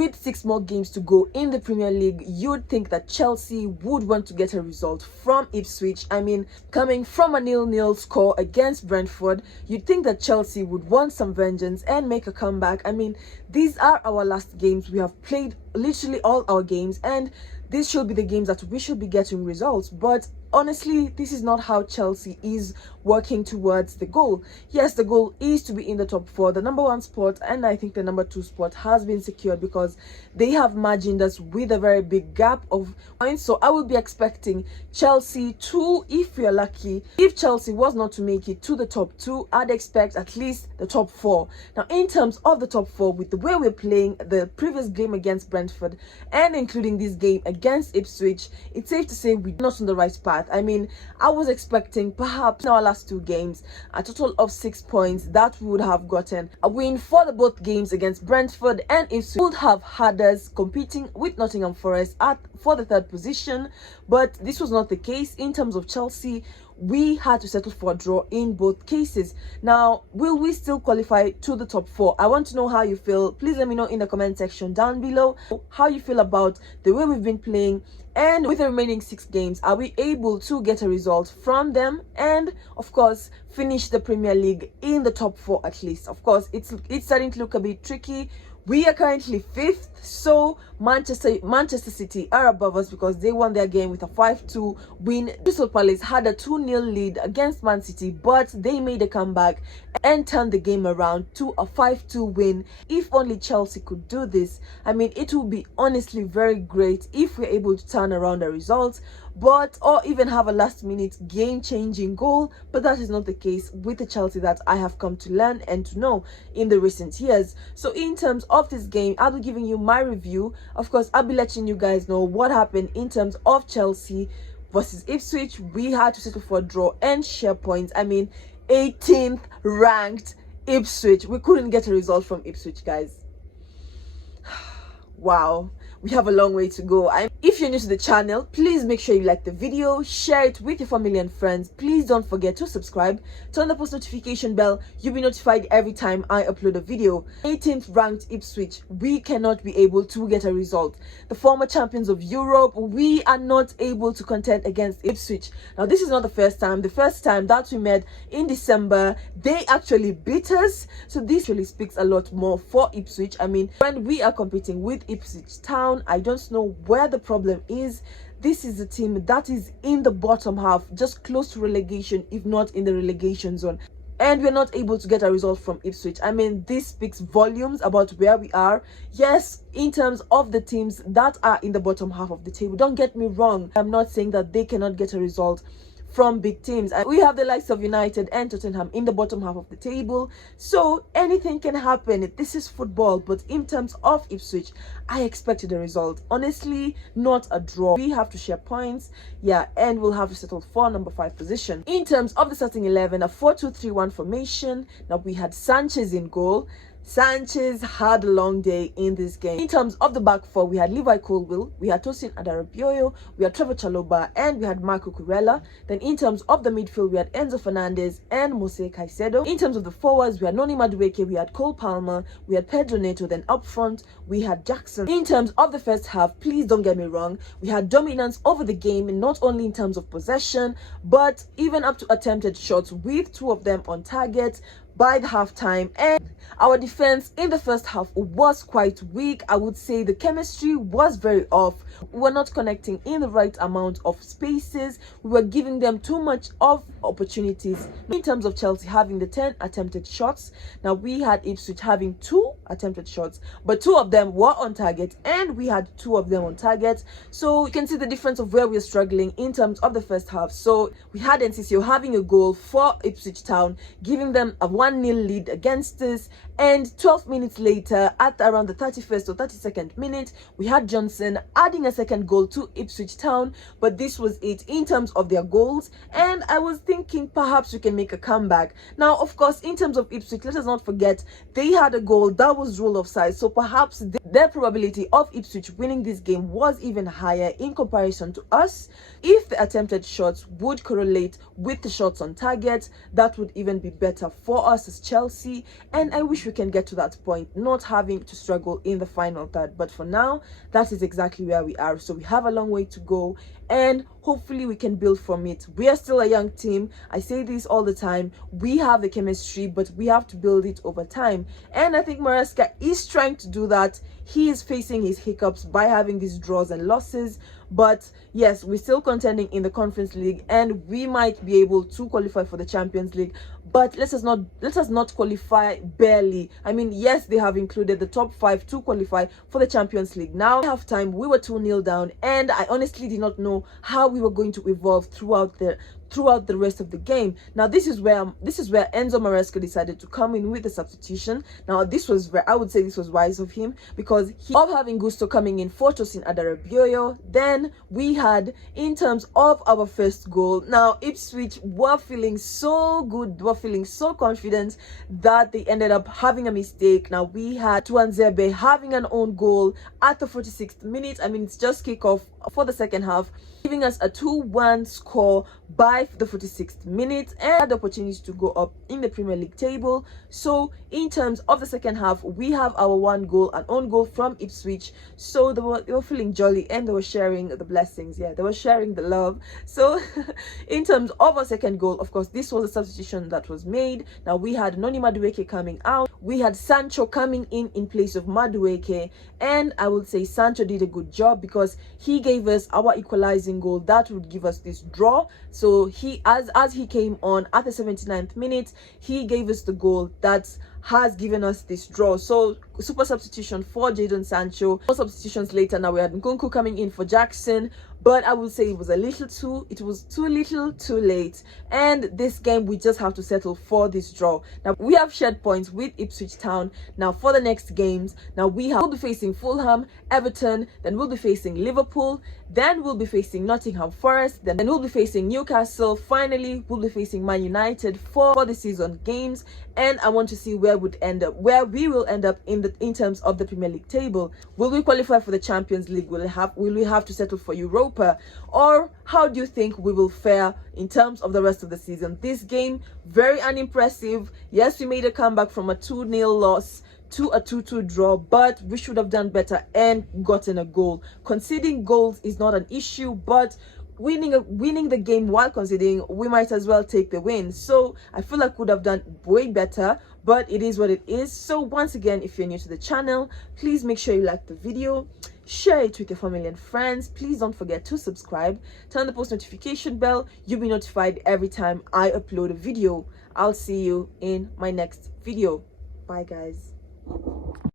With 6 more games to go in the Premier League, you'd think that Chelsea would want to get a result from Ipswich. I mean, coming from a 0-0 score against Brentford, you'd think that Chelsea would want some vengeance and make a comeback. I mean, these are our last games. We have played literally all our games, and these should be the games that we should be getting results. But honestly, this is not how Chelsea is working towards the goal. Yes, the goal is to be in the top 4, the number 1 spot, and I think the number 2 spot has been secured because they have margined us with a very big gap of points. So I will be expecting Chelsea to, if we are lucky, if Chelsea was not to make it to the top 2, I'd expect at least the top 4. Now, in terms of the top 4, with the way we're playing the previous game against Brentford and including this game against Ipswich, it's safe to say we're not on the right path. I mean, I was expecting perhaps in our last 2 games a total of 6 points that we would have gotten. A win for the both games against Brentford and Ipswich would have had us competing with Nottingham Forest for the 3rd position, but this was not the case. In terms of Chelsea, we had to settle for a draw in both cases. Now, will we still qualify to the top 4? I want to know how you feel. Please let me know in the comment section down below how you feel about the way we've been playing, and with the remaining 6 games, are we able to get a result from them and of course finish the Premier League in the top 4 at least. Of course, it's starting to look a bit tricky. We are currently 5th, so Manchester City are above us because they won their game with a 5-2 win. Crystal Palace had a 2-0 lead against Man City, but they made a comeback and turned the game around to a 5-2 win. If only Chelsea could do this. I mean, it would be honestly very great if we're able to turn around the results, or even have a last-minute game-changing goal, but that is not the case with the Chelsea that I have come to learn and to know in the recent years. So in terms of this game, I'll be giving you my review. Of course, I'll be letting you guys know what happened in terms of Chelsea versus Ipswich. We had to settle for a draw and share points. I mean, 18th ranked Ipswich. We couldn't get a result from Ipswich, guys. Wow, we have a long way to go. If you're new to the channel, please make sure you like the video, share it with your family and friends. Please don't forget to subscribe, turn the post notification bell. You'll be notified every time I upload a video. 18th ranked Ipswich, we cannot be able to get a result. The former champions of Europe, we are not able to contend against Ipswich. Now, this is not the first time. The first time that we met in December, they actually beat us. So this really speaks a lot more for Ipswich. I mean, when we are competing with Ipswich Town, I don't know where the problem is. This is a team that is in the bottom half, just close to relegation, if not in the relegation zone, and we're not able to get a result from Ipswich. I mean, this speaks volumes about where we are. Yes, in terms of the teams that are in the bottom half of the table, don't get me wrong, I'm not saying that they cannot get a result from big teams. We have the likes of United and Tottenham in the bottom half of the table, so anything can happen. This is football. But in terms of Ipswich, I expected a result, honestly, not a draw. We have to share points, yeah, and we'll have to settle for number 5 position. In terms of the starting 11, a 4-2-3-1 formation. Now, we had Sanchez in goal. Sanchez had a long day in this game. In terms of the back 4, we had Levi Colwill, we had Tosin Adarabioyo, we had Trevor Chalobah, and we had Marco Kurela. Then in terms of the midfield, we had Enzo Fernandez and Mose Caicedo. In terms of the forwards, we had Noni Madueke, we had Cole Palmer, we had Pedro Neto. Then up front, we had Jackson. In terms of the first half, please don't get me wrong, we had dominance over the game, not only in terms of possession, but even up to attempted shots, with 2 of them on target by the halftime. And our defense in the first half was quite weak. I would say the chemistry was very off. We were not connecting in the right amount of spaces. We were giving them too much of opportunities. In terms of Chelsea having the 10 attempted shots, now we had Ipswich having 2 attempted shots, but 2 of them were on target and we had 2 of them on target. So you can see the difference of where we're struggling in terms of the first half. So we had NCCO having a goal for Ipswich Town, giving them a 1-0 lead against us, and 12 minutes later, at around the 31st or 32nd minute, we had Johnson adding a second goal to Ipswich Town. But this was it in terms of their goals, and I was thinking perhaps we can make a comeback. Now, of course, in terms of Ipswich, let us not forget they had a goal that was rule offside, so perhaps their probability of Ipswich winning this game was even higher in comparison to us. If the attempted shots would correlate with the shots on target, that would even be better for us as Chelsea, and I wish we can get to that point, not having to struggle in the final third. But for now, that is exactly where we are. So we have a long way to go, and hopefully we can build from it. We are still a young team. I say this all the time. We have the chemistry, but we have to build it over time. And I think Maresca is trying to do that. He is facing his hiccups by having these draws and losses. But yes, we're still contending in the Conference League, and we might be able to qualify for the Champions League. But let us not qualify barely. I mean, yes, they have included the top 5 to qualify for the Champions League. Now, half time, we were 2-0 down, and I honestly did not know how we were going to evolve throughout the rest of the game. Now, this is where Enzo Maresca decided to come in with the substitution. Now, I would say this was wise of him, because of having Gusto coming in for Tosin Adarabioyo. Then we had, in terms of our first goal, now Ipswich were feeling so good, were feeling so confident, that they ended up having a mistake. Now we had Tuanzebe having an own goal at the 46th minute. I mean, it's just kickoff for the second half, giving us a 2-1 score by the 46th minute, and had the opportunity to go up in the Premier League table. So in terms of the second half, we have our an own goal from Ipswich. So they were feeling jolly, and they were sharing the blessings. Yeah, they were sharing the love. So in terms of our second goal, of course, this was a substitution that was made. Now we had Noni Madueke coming out. We had Sancho coming in place of Madueke, and I would say Sancho did a good job, because he gave us our equalizing goal that would give us this draw. So he, as he came on at the 79th minute, he gave us the goal that has given us this draw. So super substitution for Jadon Sancho. 4 substitutions later, now we had Nkunku coming in for Jackson, but I would say it was too little too late, and this game we just have to settle for this draw. Now we have shared points with Ipswich Town. Now for the next games, now we'll be facing Fulham, Everton, then we'll be facing Liverpool, then we'll be facing Nottingham Forest, then we'll be facing Newcastle. Finally, we'll be facing Man United for the season games, and I want to see where we will end up in terms of the Premier League table. Will we qualify for the Champions League? Will we have to settle for Europa? Or how do you think we will fare in terms of the rest of the season? This game, very unimpressive. Yes, we made a comeback from a 2-0 loss to a 2-2 draw, but we should have done better and gotten a goal. Conceding goals is not an issue, but winning the game while conceding, we might as well take the win. So I feel like we would have done way better, but it is what it is. So once again, if you're new to the channel, please make sure you like the video, share it with your family and friends. Please don't forget to subscribe, turn the post notification bell. You'll be notified every time I upload a video. I'll see you in my next video. Bye guys.